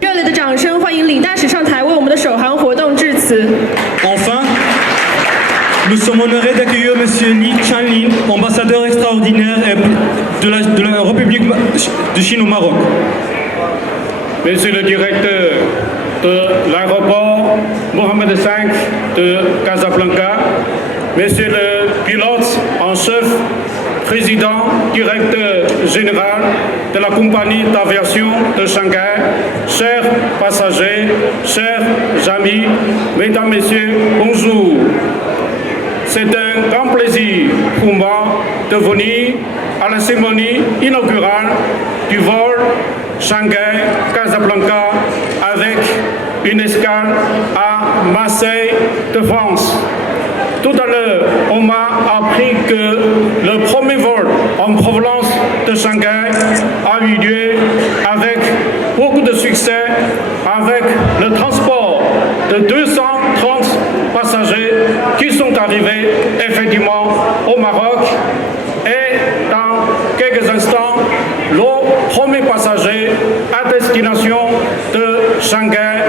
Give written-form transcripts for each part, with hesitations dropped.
热烈的掌声欢迎李大使上台为我们的首航活动致辞。Enfin, nous sommes honorés d'accueillir Monsieur Li Chanlin, ambassadeur extraordinaire de la République de Chine au Maroc. Monsieur le directeur de l'aéroport Mohamed V de Casablanca, Monsieur le pilote en chef, président, directeur général de la compagnie d'aviation de Shanghai, chers passagers, chers amis, mesdames, messieurs, bonjour. C'est un grand plaisir pour moi de venir à la cérémonie inaugurale du vol Shanghai-Casablanca avec une escale à Marseille de France. Tout à l'heure, on m'a appris que le premier vol en provenance de Shanghai a eu lieu avec beaucoup de succès, avec le transport de 230 passagers qui sont arrivés effectivement au Maroc. Et dans quelques instants, le premier passager à destination de Shanghai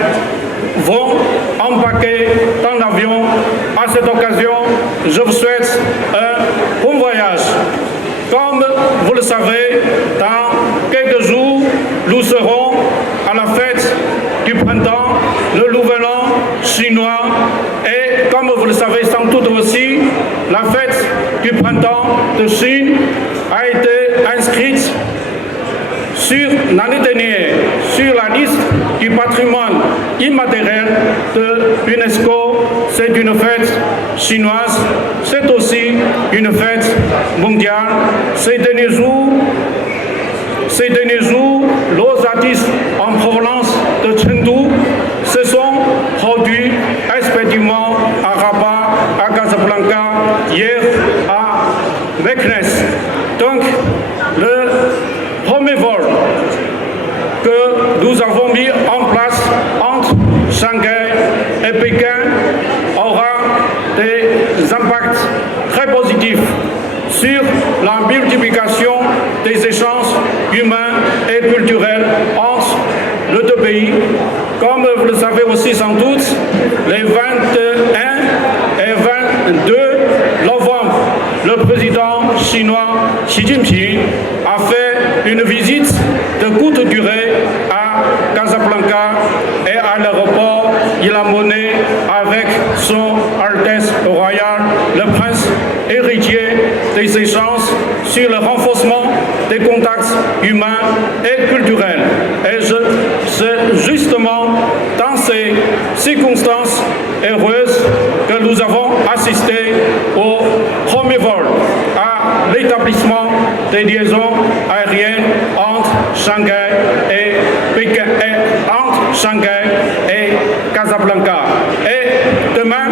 vont embarquer dans l'avion. À cette occasion, je vous souhaite un bon voyage. Comme vous le savez, dans quelques jours, nous serons à la fête du printemps, le nouvel an chinois. Et comme vous le savez sans doute aussi, la fête du printemps de Chine a été inscrite sur l'année dernière sur la liste du patrimoine immatériel de l'UNESCO. C'est une fête chinoise, c'est aussi une fête mondiale. Ces derniers jours, les artistes en provenance de Chengdu se sont produits respectivement à Rabat, à Casablanca, hier à Meknès. Donc, le premier vol que nous avons mis en place entre Shanghai et Pékin aura des impacts très positifs sur la multiplication des échanges humains et culturels entre les deux pays. Comme vous le savez aussi sans doute, les 21 et 22 novembre, le président chinois Xi Jinping a fait une visite de courte durée à Casablanca et à l'aéroport. Il a mené avec son Altesse royale le prince héritier des échanges sur le renforcement des contacts humains et culturels. Et c'est justement dans ces circonstances heureuses que nous avons assisté au premier vol à l'établissement des liaisons aériennes entre Shanghai et Pékin, et entre Shanghai et Casablanca. Et demain,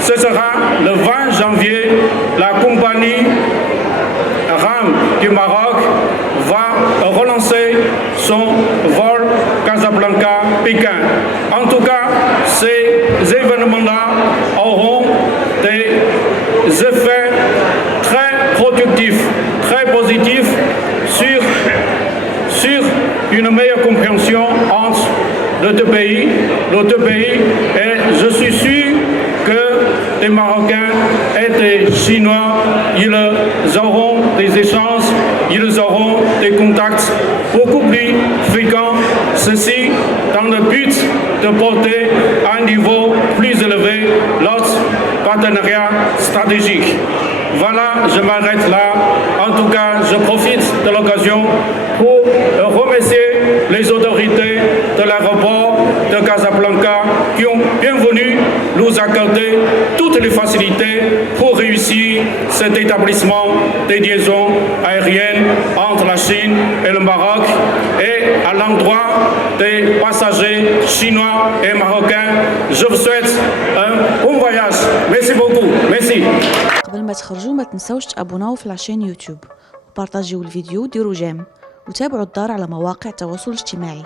ce sera le 20 janvier, la compagnie RAM du Maroc va relancer son vol Casablanca-Pékin. En tout cas, ces événements-là auront des effets très productifs, très positifs sur une meilleure compréhension entre les deux pays. Et je suis sûr que les Marocains et les Chinois, ils auront des échanges, ils auront des contacts beaucoup plus fréquents, ceci dans le but de porter à un niveau plus élevé notre partenariat stratégique. Voilà, je m'arrête là. En tout cas, je profite de l'occasion pour remercier les autorités de l'aéroport de Casablanca qui ont bien voulu nous accorder toutes les facilités pour réussir cet établissement des liaisons aériennes entre la Chine et le Maroc. Et à l'endroit des passagers chinois et marocains, je vous souhaite un bon voyage. Merci beaucoup. Merci. قبل ما تخرجوا ما تنسوش تابوناو في العشان يوتيوب وبارطاجيو الفيديو وديروا جيم وتابعوا الدار على مواقع التواصل الاجتماعي.